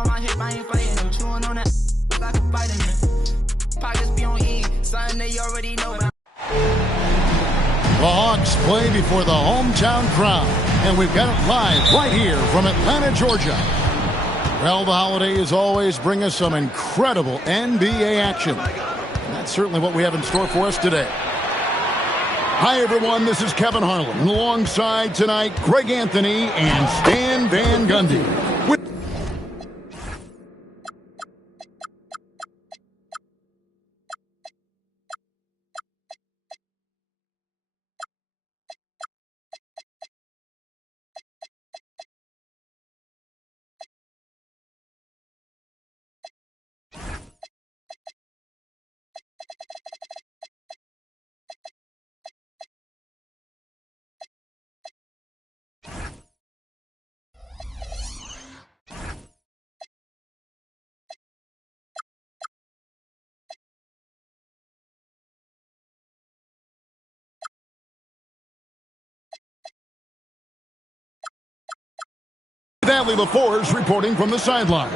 on my hip, I ain't fighting them. Chewing on that like a vitamin. Pockets be on E, something they already know. The Hawks play before the hometown crowd, and we've got it live right here from Atlanta, Georgia. Well, the holidays always bring us some incredible NBA action. And that's certainly what we have in store for us today. Hi, everyone. This is Kevin Harlan. And alongside tonight, Greg Anthony and Stan Van Gundy. Natalie LaForce reporting from the sidelines.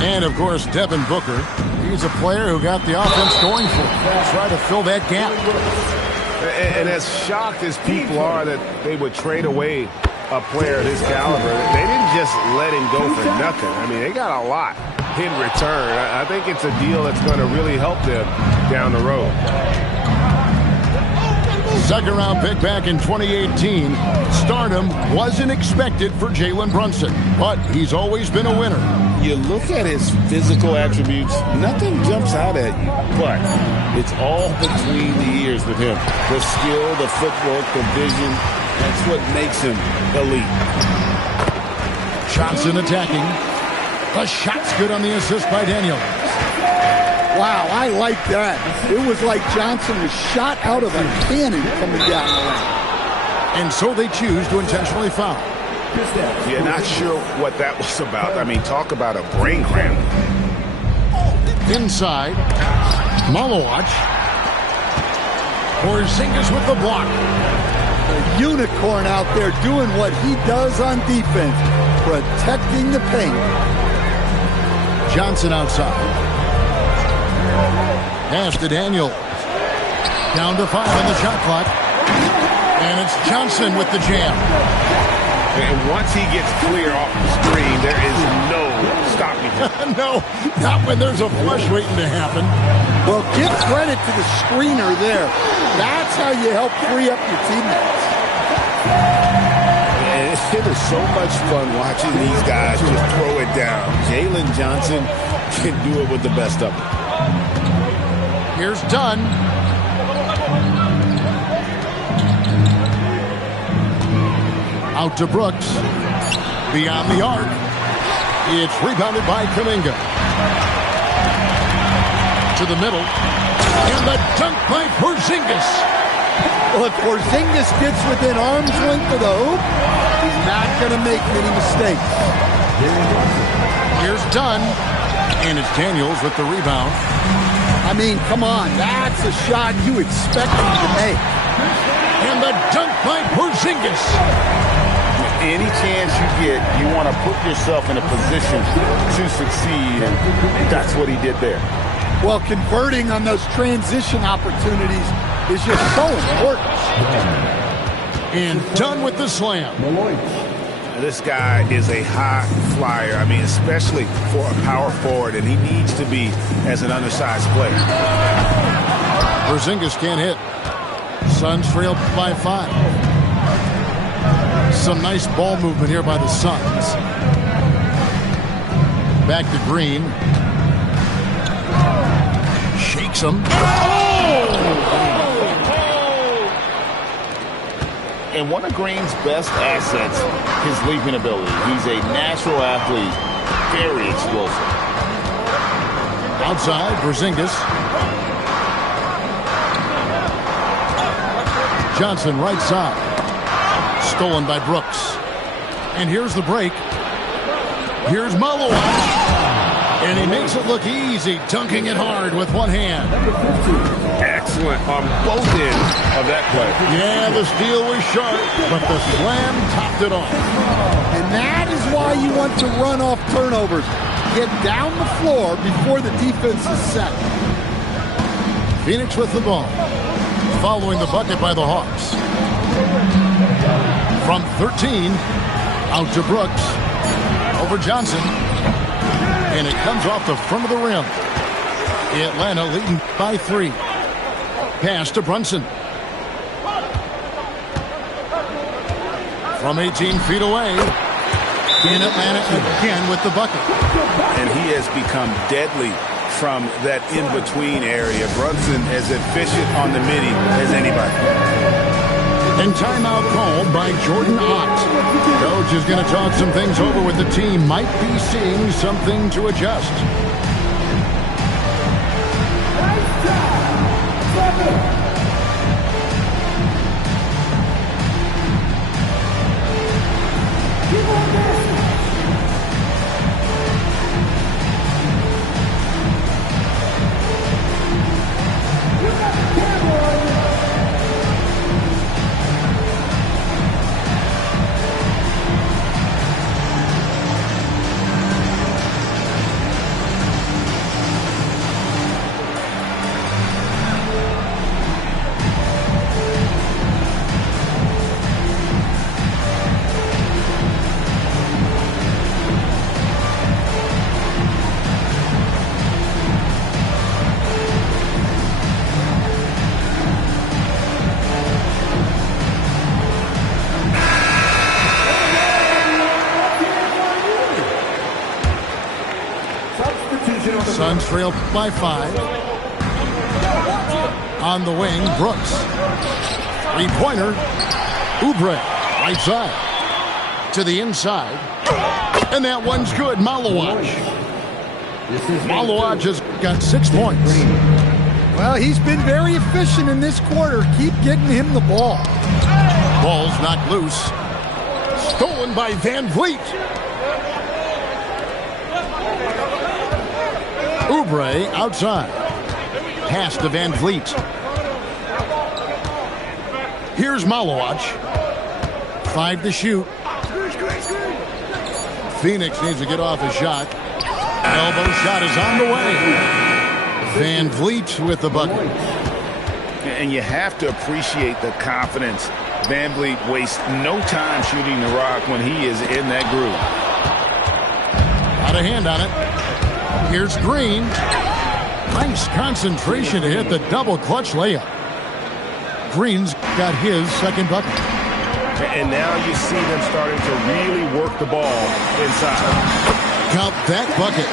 And, of course, Devin Booker. He's a player who got the offense going for him. Try to fill that gap. And as shocked as people are that they would trade away a player of this caliber, they didn't just let him go for nothing. I mean, they got a lot in return. I think it's a deal that's going to really help them down the road. Second-round pick back in 2018. Stardom wasn't expected for Jalen Brunson, but he's always been a winner. You look at his physical attributes, nothing jumps out at you, but it's all between the ears with him. The skill, the footwork, the vision, that's what makes him elite. Johnson attacking. The shot's good on the assist by Daniels. Wow, I like that. It was like Johnson was shot out of a cannon coming down the lane. And so they choose to intentionally foul. Yeah, not sure what that was about. I mean, talk about a brain cramp. Inside, Malowacz. Porzingis with the block. A unicorn out there doing what he does on defense, protecting the paint. Johnson outside. Pass to Daniels. Down to 5 on the shot clock. And it's Johnson with the jam. And once he gets clear off the screen, there is no stopping him. No, not when there's a flush waiting to happen. Well, give credit to the screener there. That's how you help free up your teammates. It is so much fun watching these guys just throw it down. Jalen Johnson can do it with the best of them. Here's Dunn. Out to Brooks. Beyond the arc. It's rebounded by Kuminga. To the middle. And the dunk by Porzingis. Well, if Porzingis gets within arm's length of the hoop, he's not going to make many mistakes. Here's Dunn. And it's Daniels with the rebound. I mean, come on. That's a shot you expect him to make. And the dunk by Porzingis. Any chance you get, you want to put yourself in a position to succeed, and that's what he did there. Well, converting on those transition opportunities is just so important. And done with the slam. This guy is a high flyer. I mean, especially for a power forward, and he needs to be as an undersized player. Porzingis can't hit. Suns trailed by 5. Some nice ball movement here by the Suns. Back to Green. Shakes him. And one of Green's best assets, his leaping ability. He's a natural athlete, very explosive. Outside, Porzingis. Johnson right side. Stolen by Brooks. And here's the break. Here's Malowacz. And he makes it look easy, dunking it hard with one hand. Excellent on both ends of that play. Yeah, the steal was sharp, but the slam topped it off. And that is why why you want to run off turnovers. Get down the floor before the defense is set. Phoenix with the ball. Following the bucket by the Hawks. From 13, out to Brooks. Over Johnson. And it comes off the front of the rim. Atlanta leading by 3. Pass to Brunson. From 18 feet away. In Atlanta again with the bucket. And he has become deadly from that in-between area. Brunson as efficient on the midi as anybody. And timeout called by Jordan Ott. Coach is going to talk some things over with the team. Might be seeing something to adjust. Suns trail by 5. On the wing, Brooks. Three-pointer. Oubre, right side. To the inside. And that one's good. Malawach. Malawach has got 6 points. Well, he's been very efficient in this quarter. Keep getting him the ball. Ball's knocked loose. Stolen by Van Vliet. Oubre outside. Pass to Van Vliet. Here's Malawach. 5 to shoot. Phoenix needs to get off a shot. Elbow shot is on the way. Van Vliet with the bucket. And you have to appreciate the confidence. Van Vliet wastes no time shooting the rock when he is in that groove. Got a hand on it. Here's Green. Nice concentration to hit the double clutch layup. Green's got his second bucket. And now you see them starting to really work the ball inside. Count that bucket.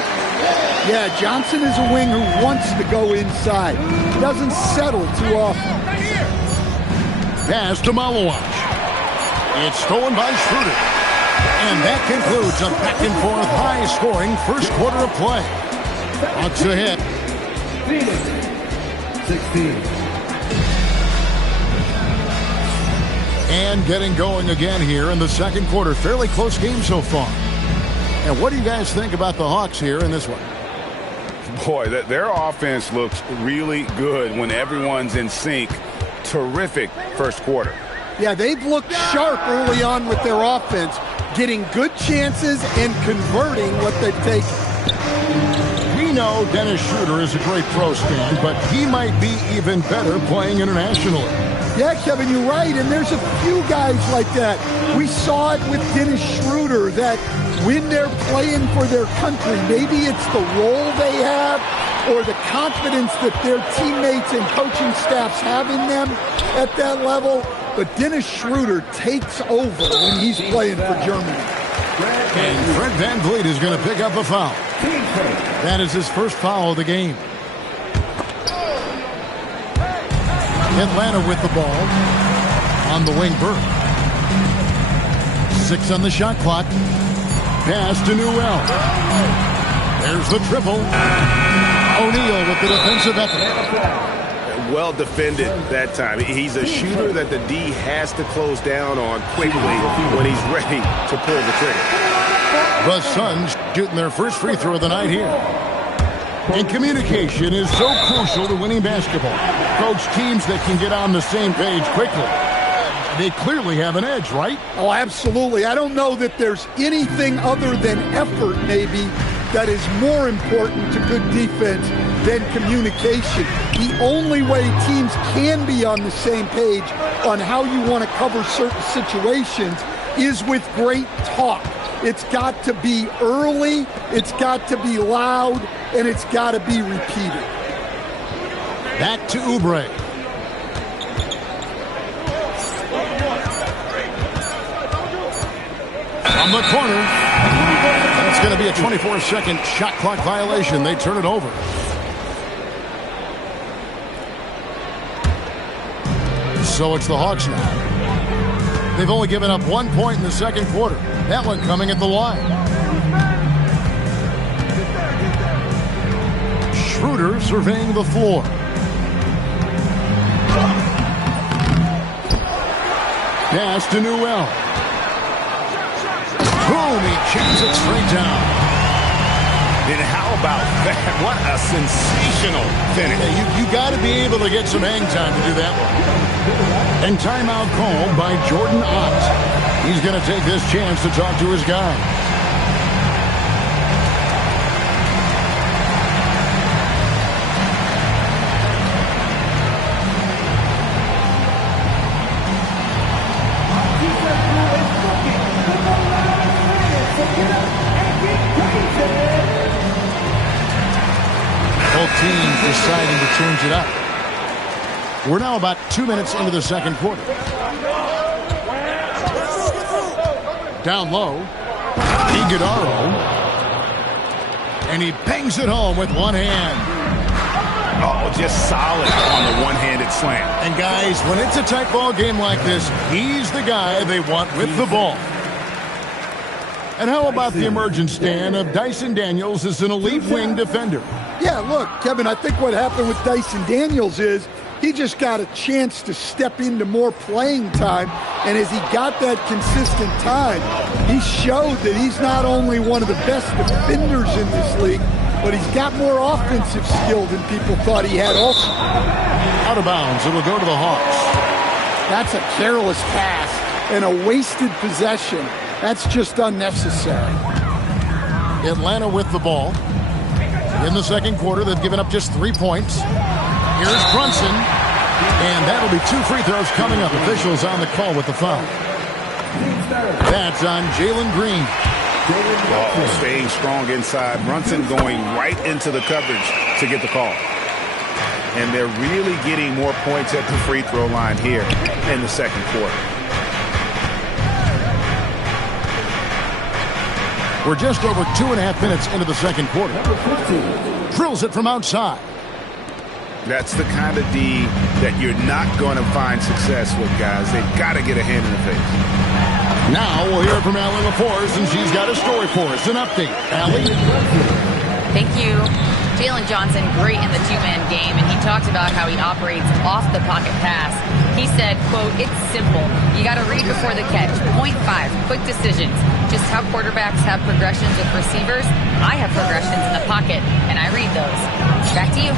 Yeah, Johnson is a wing who wants to go inside. He doesn't settle too often. Pass to Malawach. It's stolen by Schroeder. And that concludes a back-and-forth high-scoring first quarter of play. Bucks ahead. Phoenix, 16. And getting going again here in the second quarter. Fairly close game so far. And what do you guys think about the Hawks here in this one? Boy, their offense looks really good when everyone's in sync. Terrific first quarter. Yeah, they've looked sharp early on with their offense, getting good chances and converting what they've taken. We know Dennis Schroeder is a great pro stand, but he might be even better playing internationally. Yeah, Kevin, you're right, and there's a few guys like that. We saw it with Dennis Schroeder, that when they're playing for their country, maybe it's the role they have or the confidence that their teammates and coaching staffs have in them at that level. But Dennis Schroeder takes over when he's playing for Germany. And Fred Van Vliet is going to pick up a foul. That is his first foul of the game. Atlanta with the ball. On the wing, Burke. 6 on the shot clock. Pass to Newell. There's the triple. O'Neal with the defensive effort. Well defended that time. He's a shooter that the D has to close down on quickly when he's ready to pull the trigger. The Suns shooting their first free throw of the night here. And communication is so crucial to winning basketball. Coach, teams that can get on the same page quickly. They clearly have an edge, right? Oh, absolutely. I don't know that there's anything other than effort, maybe, that is more important to good defense than communication. The only way teams can be on the same page on how you want to cover certain situations is with great talk. It's got to be early, it's got to be loud, and it's got to be repeated. Back to Oubre. From the corner. That's going to be a 24-second shot clock violation. They turn it over. So it's the Hawks now. They've only given up 1 point in the second quarter. That one coming at the line. Schroeder surveying the floor. Pass to Newell. Boom, he chips it straight down. And how about that? What a sensational finish. Yeah, you got to be able to get some hang time to do that one. And timeout called by Jordan Ott. He's going to take this chance to talk to his guy. Both teams deciding to change it up. We're now about 2 minutes into the second quarter. Down low, Iguodala, and he bangs it home with one hand. Oh, just solid on the one-handed slam. And guys, when it's a tight ball game like this, he's the guy they want with the ball. And how about the emergence, Stan, of Dyson Daniels as an elite wing defender? Yeah, look, Kevin, I think what happened with Dyson Daniels is he just got a chance to step into more playing time, and as he got that consistent time, he showed that he's not only one of the best defenders in this league, but he's got more offensive skill than people thought he had also. Out of bounds, it'll go to the Hawks. That's a careless pass and a wasted possession. That's just unnecessary. Atlanta with the ball. In the second quarter, they've given up just 3 points. Here's Brunson, and that'll be 2 free throws coming up. Officials on the call with the foul. That's on Jalen Green. Oh, staying strong inside. Brunson going right into the coverage to get the call. And they're really getting more points at the free throw line here in the second quarter. We're just over 2.5 minutes into the second quarter. Drills it from outside. That's the kind of D that you're not going to find success with, guys. They've got to get a hand in the face. Now we'll hear from Allie LaForce, and she's got a story for us. An update. Allie? Thank you. Jalen Johnson, great in the two-man game, and he talked about how he operates off the pocket pass. He said, quote, "It's simple. You got to read before the catch. 0.5, quick decisions. Just how quarterbacks have progressions with receivers, I have progressions in the pocket, and I read those." Back to you.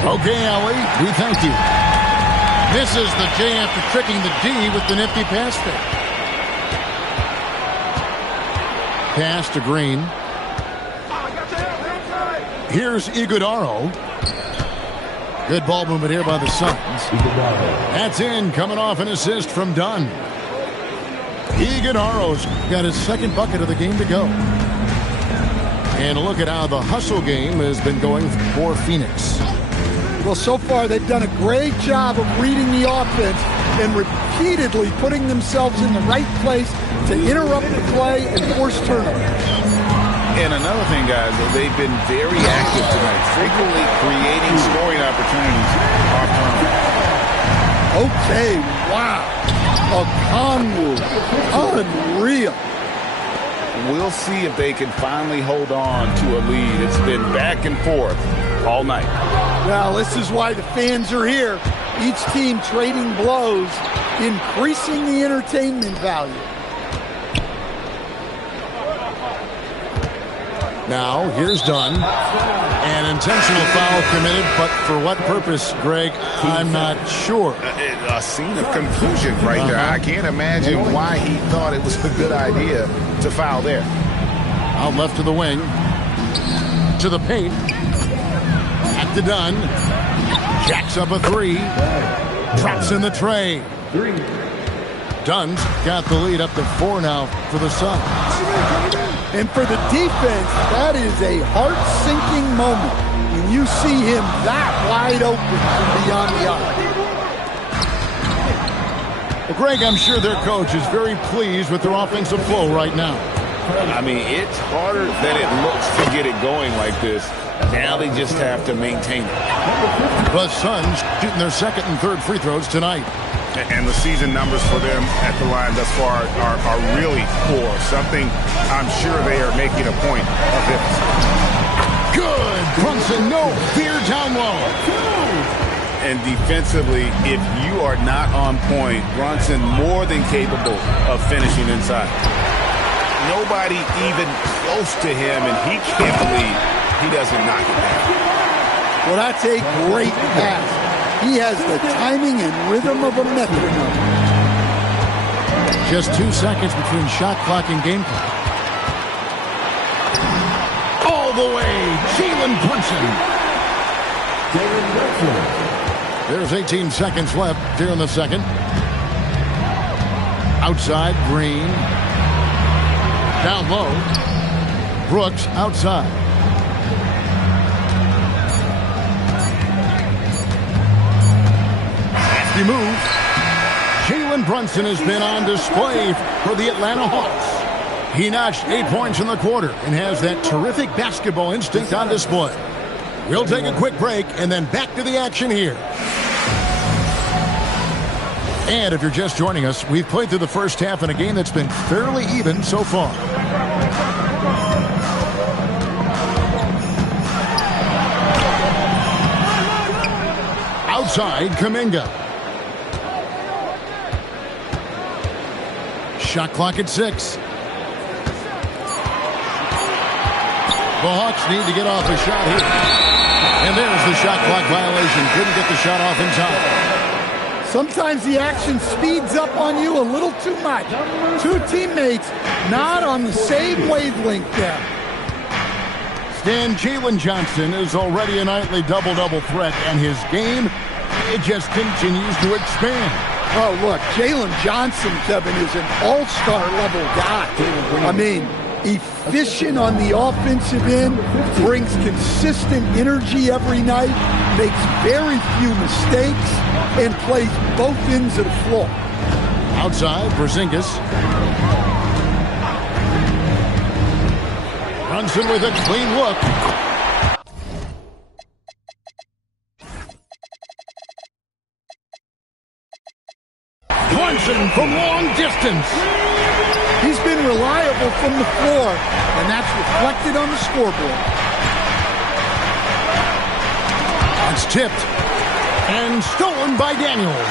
Okay, Allie, we thank you. This is the J after tricking the D with the nifty pass fake. Pass to Green. Here's Iguodala. Good ball movement here by the Suns. That's in, coming off an assist from Dunn. Iguodala's got his second bucket of the game to go. And look at how the hustle game has been going for Phoenix. Well, so far they've done a great job of reading the offense and repeatedly putting themselves in the right place to interrupt the play and force turnovers. And another thing, guys, they've been very active tonight, frequently creating scoring opportunities off turnover. Okay, wow. Okongwu, unreal. We'll see if they can finally hold on to a lead. It's been back and forth all night. Well, this is why the fans are here. Each team trading blows, increasing the entertainment value. Now, here's Dunn. An intentional foul committed, but for what purpose, Greg, I'm not sure. A scene of confusion right there. I can't imagine why he thought it was a good idea to foul there. Out left to the wing. To the paint. Back to Dunn. Jacks up a three. Drops in the tray. Dunn's got the lead up to 4 now for the Suns. And for the defense, that is a heart-sinking moment when you see him that wide open from beyond the arc. Well, Greg, I'm sure their coach is very pleased with their offensive flow right now. I mean, it's harder than it looks to get it going like this. Now they just have to maintain it. The Suns shooting their second and third free throws tonight. And the season numbers for them at the line thus far are really poor. Something I'm sure they are making a point of emphasis. Good! Brunson, no fear down low. And defensively, if you are not on point, Brunson more than capable of finishing inside. Nobody even close to him, and he can't believe he doesn't knock it down. Well, that's a great pass. He has the timing and rhythm of a metronome. Just 2 seconds between shot clock and game clock. All the way, Jalen Brunson. There's 18 seconds left here in the second. Outside, Green. Down low. Brooks outside. Move. Jalen Brunson has been on display for the Atlanta Hawks. He notched 8 points in the quarter and has that terrific basketball instinct on display. We'll take a quick break and then back to the action here. And if you're just joining us, we've played through the first half in a game that's been fairly even so far. Outside, Kuminga. Shot clock at 6. The Hawks need to get off a shot here. And there's the shot clock violation. Couldn't get the shot off in time. Sometimes the action speeds up on you a little too much. Two teammates not on the same wavelength there. Stan, Jalen Johnson is already a nightly double-double threat, and his game, it just continues to expand. Oh, look, Jalen Johnson, Kevin, is an all-star level guy. I mean, efficient on the offensive end, brings consistent energy every night, makes very few mistakes, and plays both ends of the floor. Outside, Porzingis. Brunson with a clean look. Brunson from long distance. He's been reliable from the floor, and that's reflected on the scoreboard. It's tipped and stolen by Daniels.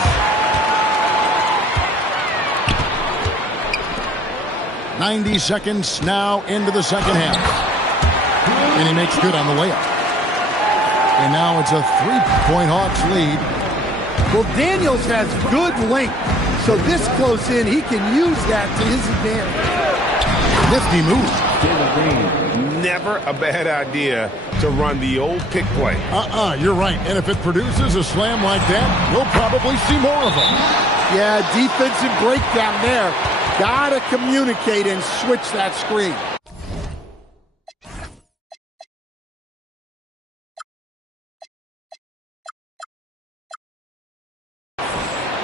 90 seconds now into the second half. And he makes good on the layup. And now it's a 3-point Hawks lead. Well, Daniels has good length, so this close in, he can use that to his advantage. Nifty move. Never a bad idea to run the old pick play. You're right. And if it produces a slam like that, we'll probably see more of them. Yeah, defensive breakdown there. Gotta communicate and switch that screen.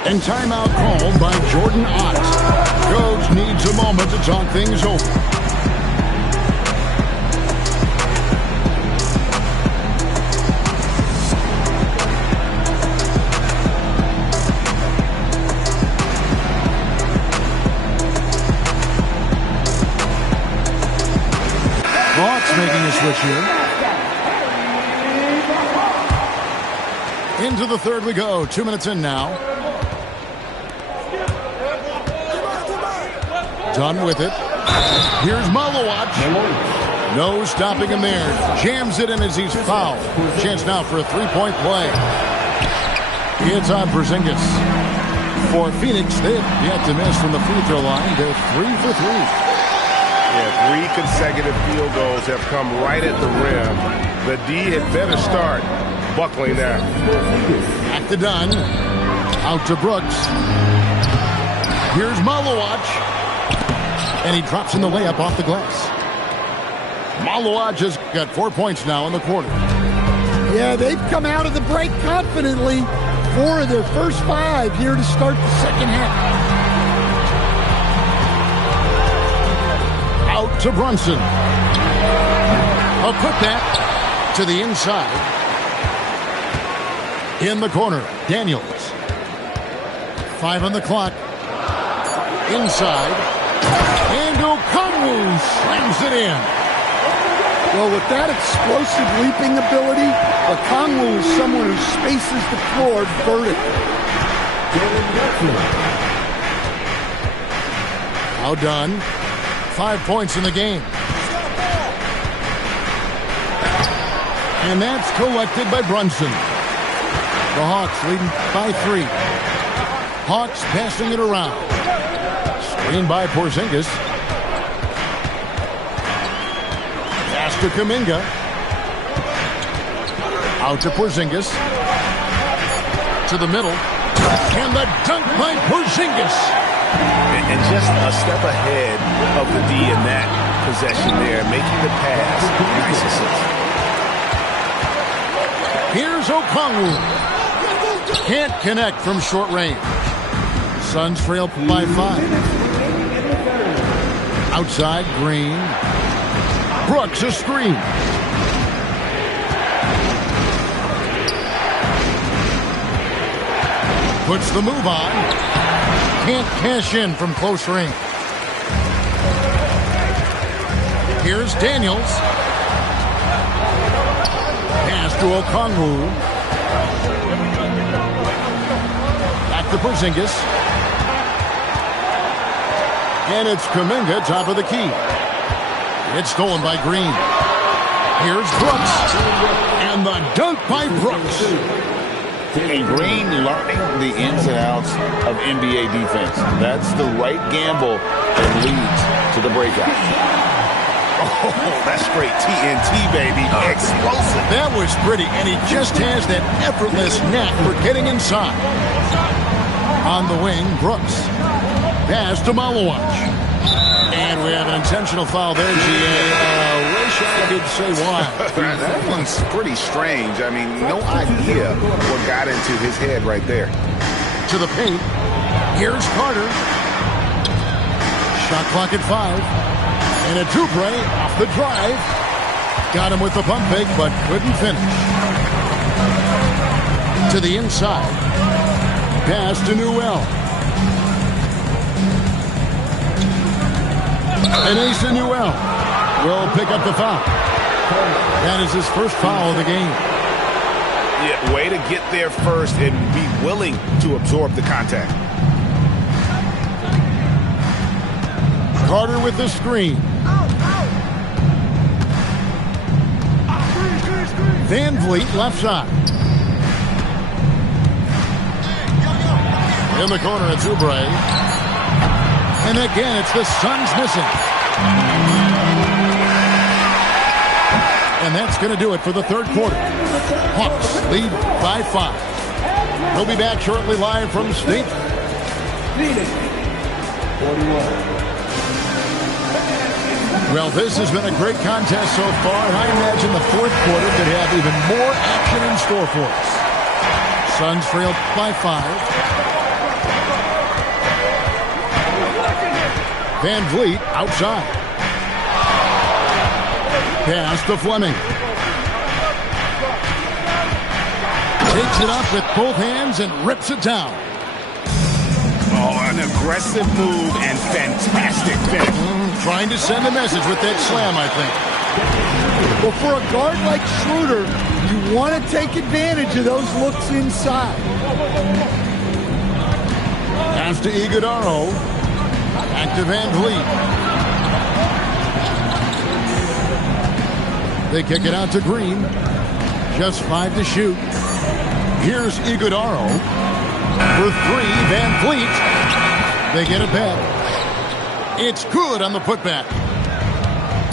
And timeout called by Jordan Ott. Coach needs a moment to talk things over. Hawks making a switch here. Into the third we go. 2 minutes in now. Done with it. Here's Malawach. No stopping him there. Jams it in as he's fouled. Chance now for a three-point play. It's on Porzingis. For Phoenix, they've yet to miss from the free throw line. They're 3 for 3. Yeah, 3 consecutive field goals have come right at the rim. The D had better start buckling now. Back to Dunn. Out to Brooks. Here's Malowacz. And he drops in the layup off the glass. Malowacz has got 4 points now in the quarter. Yeah, they've come out of the break confidently. 4 of their first 5 here to start the second half. Out to Brunson. A putback to the inside. In the corner, Daniels. 5 on the clock. Inside. And Okongwu slams it in. Well, with that explosive leaping ability, Okongwu is someone who spaces the floor vertically. Now done. 5 points in the game. And that's collected by Brunson. The Hawks leading by 3. Hawks passing it around. Screened by Porzingis. Pass to Kuminga. Out to Porzingis. To the middle. And the dunk by Porzingis. And just a step ahead of the D in that possession there, making the pass. Nice assist. Here's Okongwu. Can't connect from short range. Suns trail by 5. Outside, Green. Brooks a screen. Puts the move on. Can't cash in from close range. Here's Daniels. Pass to Okongwu. Back to Porzingis. And it's Kuminga, top of the key. It's stolen by Green. Here's Brooks. And the dunk by Brooks. And Green learning the ins and outs of NBA defense. That's the right gamble that leads to the breakout. Oh, that's straight TNT, baby. Explosive. That was pretty, and he just has that effortless knack for getting inside. On the wing, Brooks. Pass to Malowacz. And we have an intentional foul there, GA. Wish I could say why. That one's pretty strange. I mean, no idea what got into his head right there. To the paint. Here's Carter. Shot clock at 5. And a Dubre off the drive. Got him with the pump fake, but couldn't finish. To the inside. Pass to Newell. And Asa Newell will pick up the foul. That is his first foul of the game. Yeah, way to get there first and be willing to absorb the contact. Carter with the screen. Van Vliet left side. In the corner, it's Oubre. And again, it's the Suns missing. And that's going to do it for the third quarter. Hawks lead by 5. We'll be back shortly live from State. Well, this has been a great contest so far, and I imagine the fourth quarter could have even more action in store for us. Suns trail by 5. Van Vliet outside. Pass to Fleming. Takes it up with both hands and rips it down. Oh, an aggressive move and fantastic finish. Trying to send a message with that slam, I think. Well, for a guard like Schroeder, you want to take advantage of those looks inside. Pass to Iguodaro. Back to Van Vliet. They kick it out to Green. Just 5 to shoot. Here's Iguodaro. For 3, Van Fleet. They get it back. It's good on the putback.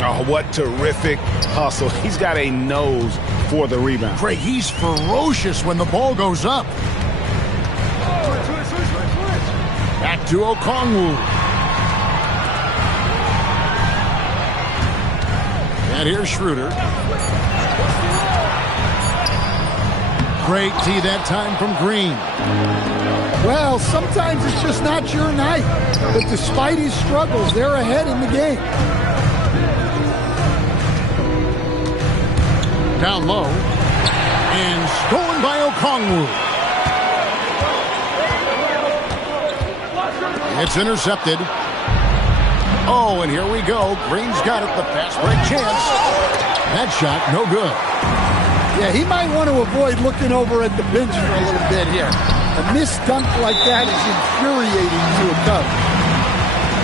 Oh, what terrific hustle. He's got a nose for the rebound. Craig, he's ferocious when the ball goes up. Back to Okongwu. And here's Schroeder. Great tee that time from Green. Well, sometimes it's just not your night. But despite his struggles, they're ahead in the game. Down low. And stolen by Okongwu. It's intercepted. Oh, and here we go. Green's got it. The fast break chance. That shot, no good. Yeah, he might want to avoid looking over at the bench for a little bit here. A missed dunk like that is infuriating to a Cub.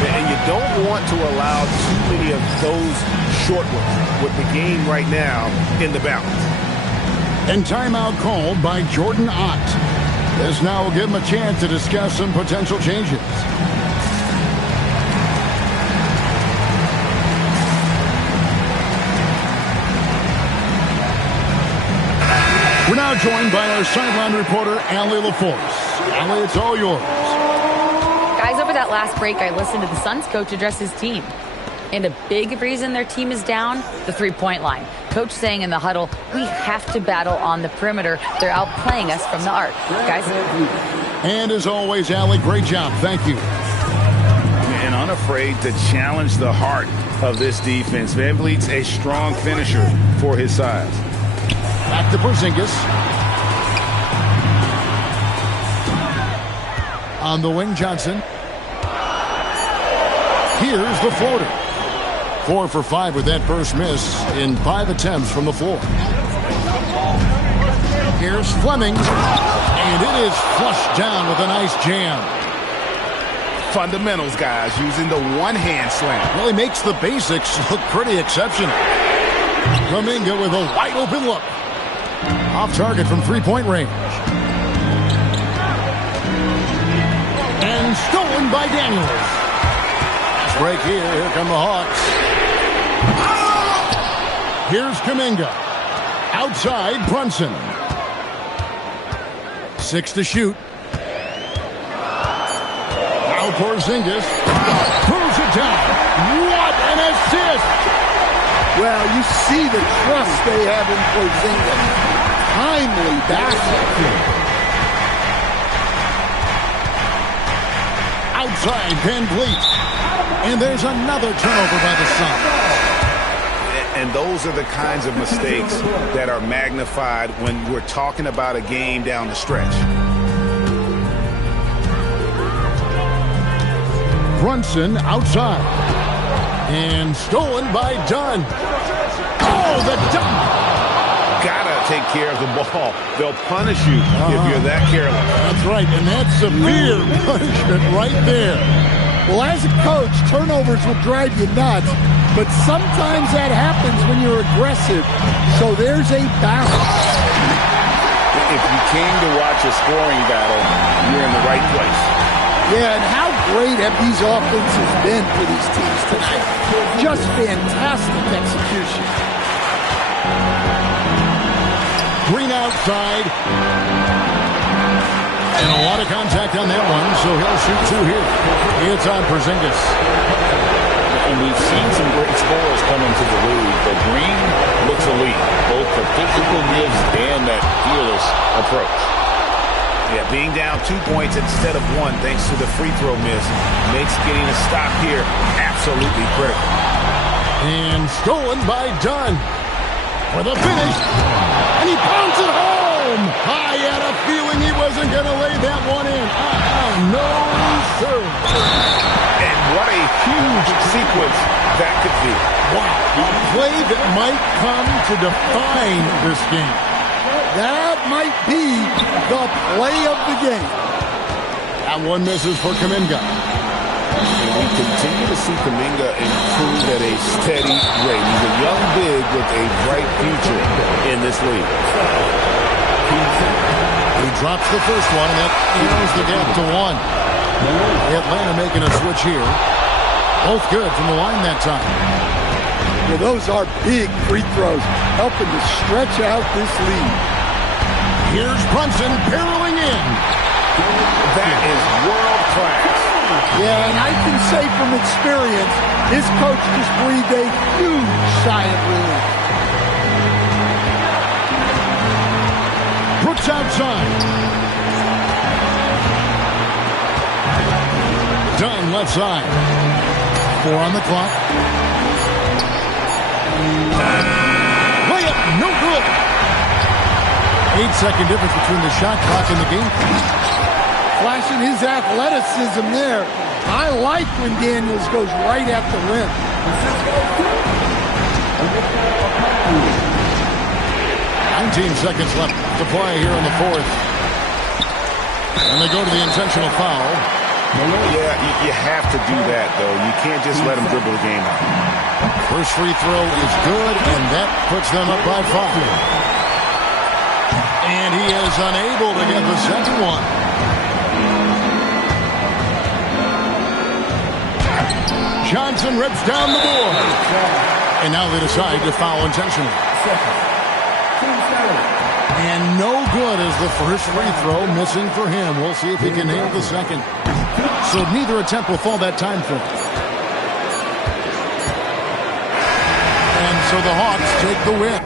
And you don't want to allow too many of those short ones with the game right now in the balance. And timeout called by Jordan Ott. This now will give him a chance to discuss some potential changes. We're now joined by our sideline reporter, Allie LaForce. Allie, it's all yours. Guys, over that last break, I listened to the Suns coach address his team. And a big reason their team is down, the three-point line. Coach saying in the huddle, we have to battle on the perimeter. They're outplaying us from the arc. Guys? And as always, Allie, great job. Thank you. And unafraid to challenge the heart of this defense. VanVleet's a strong finisher for his size. Back to Porzingis. On the wing, Johnson. Here's the floater. 4 for 5 with that first miss in 5 attempts from the floor. Here's Fleming. And it is flushed down with a nice jam. Fundamentals, guys, using the one-hand slam. Really makes the basics look pretty exceptional. Kuminga with a wide-open look. Off target from three-point range. And stolen by Daniels. Break here. Here come the Hawks. Here's Kuminga. Outside, Brunson. 6 to shoot. Now Porzingis. Pulls it down. What an assist! Well, you see the trust they have in Porzingis. Timely basket. Outside, VanVleet. And there's another turnover by the Suns. And those are the kinds of mistakes that are magnified when we're talking about a game down the stretch. Brunson outside. And stolen by Dunn. Oh, the dunk! Gotta take care of the ball. They'll punish you if you're that careless. That's right, and that's severe punishment right there. Well, as a coach, turnovers will drive you nuts, but sometimes that happens when you're aggressive. So there's a balance. If you came to watch a scoring battle, you're in the right place. Yeah, and how great have these offenses been for these teams tonight? Just fantastic execution. Green outside. And a lot of contact on that one, so he'll shoot 2 here. It's on Porzingis. And we've seen some great scorers come into the league, but Green looks elite, both the physical gifts and that fearless approach. Yeah, being down 2 points instead of 1 thanks to the free throw miss makes getting a stop here absolutely critical. And stolen by Dunn for the finish. And he pounds it home. I had a feeling he wasn't going to lay that one in. No, sir. And what a huge sequence that could be. Wow. A play that might come to define this game. That might be the play of the game. That one misses for Kuminga. And we continue to see Kuminga improve at a steady rate. He's a young big with a bright future in this league. He drops the first one, and that narrows the gap to 1. Atlanta making a switch here. Both good from the line that time. Well, those are big free throws, helping to stretch out this lead. Here's Brunson barreling in. That is world class. Yeah, and I can say from experience, his coach just breathed a huge sigh of relief. Brooks outside. Dunn left side. 4 on the clock. Layup, no good. 8-second difference between the shot clock and the game. Flashing his athleticism there. I like when Daniels goes right at the rim. 19 seconds left to play here in the fourth. And they go to the intentional foul. Yeah, you have to do that, though. You can't just let them dribble the game out. First free throw is good, and that puts them up by 5. And he is unable to get the second one. Johnson rips down the board. And now they decide to foul intentionally. And no good as the first free throw missing for him. We'll see if he can nail the second. So neither attempt will fall that time for him. And so the Hawks take the win.